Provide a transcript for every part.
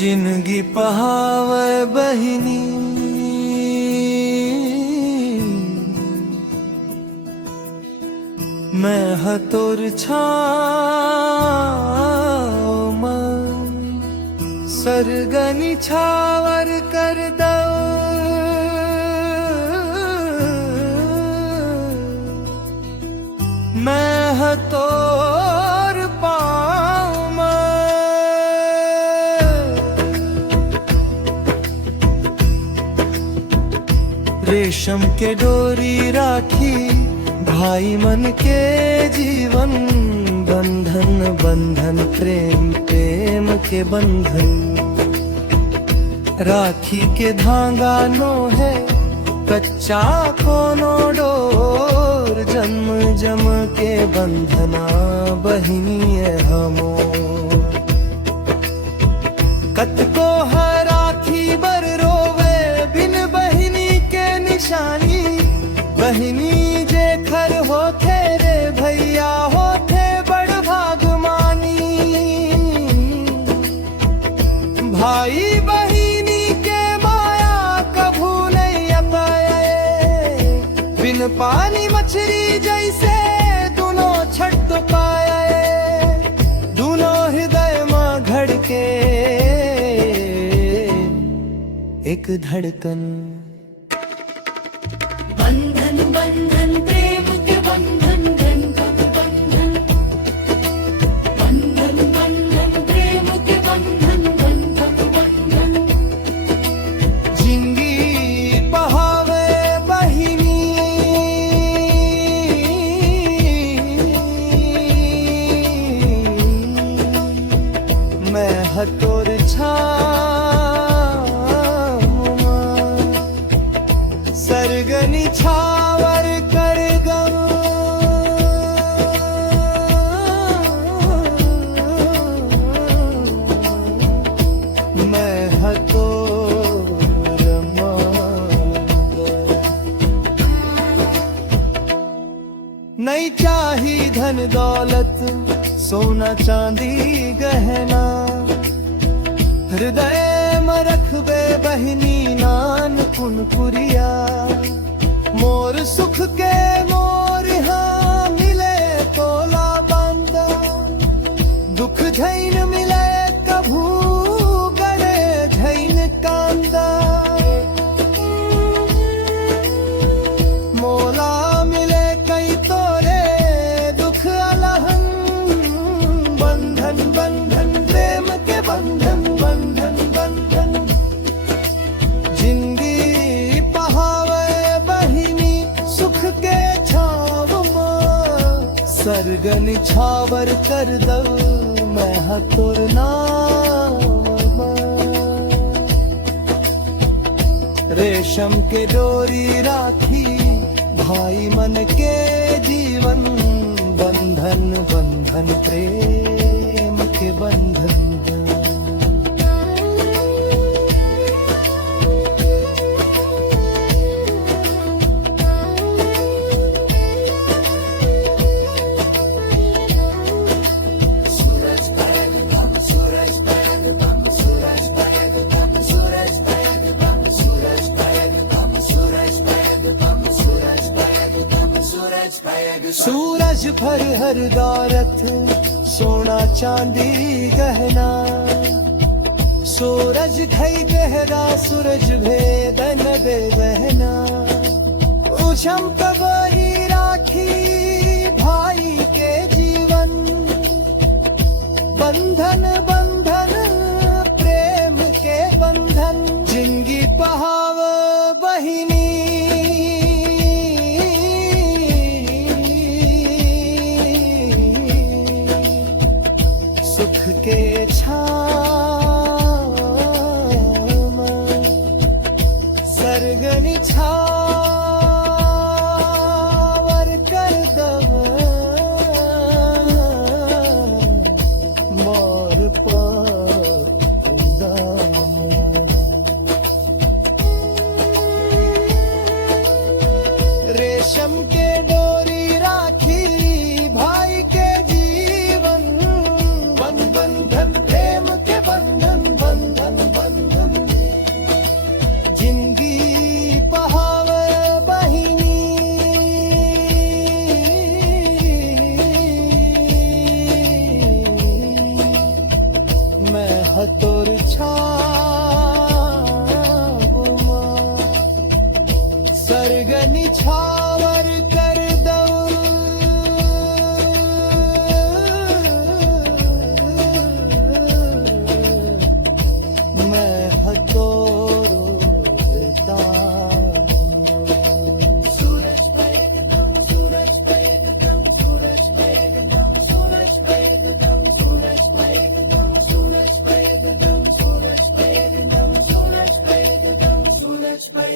जिंदगी पहावे बहिनी मैं हतोर छाँव सरगनी छावर कर दो मैं हतोर पाँव रेशम के डोरी राखी भाई मन के जीवन बंधन बंधन प्रेम प्रेम के बंधन राखी के धागा नो है कच्चा कोनो डोर जन्म जम के बंधना बहिनी हमो कतको है राखी बर रोवे बिन बहिनी के निशानी बहिनी जे खर होते रे भैया होते बड़ भागमानी भाई बहिनी के माया कभू नहीं अपाए बिन पानी मछली जैसे दोनों छट पाए दोनों हृदय में धड़के एक धड़कन बंधन बंधन प्रेम के बंधन बंधन बंधन बंधन बंधन प्रेम के बंधन बंधन बंधन जिंदगी पहावे बहिनी मैं हतोर सरगनी छावर कर मैं हतोर नहीं चाही धन दौलत सोना चांदी गहना हृदय में रखबे बहिनी नान कुनकुरिया मोर सुख के मोर हाँ मिले तोला बांदा दुख झैन मिले कभू गड़े झैन कांदा मोला मिले कई तोरे दुख अलहन बंधन बंधन प्रेम के बंधन बंधन बंधन जिंदगी पहावे बहिनी सुख के छाव सरगन छावर कर दो मैं हतोर नाम रेशम के डोरी राखी भाई मन के जीवन बंधन बंधन प्रेम के बंधन सूरज भर हर दौलत सोना चांदी गहना सूरज खई गहरा सूरज भेदन दे बहना उछम कबरी राखी भाई के जीवन बंधन बंधन प्रेम के बंधन जिंदगी पहाव बहिनी के छाव सरगनी छाव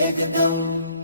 एकदम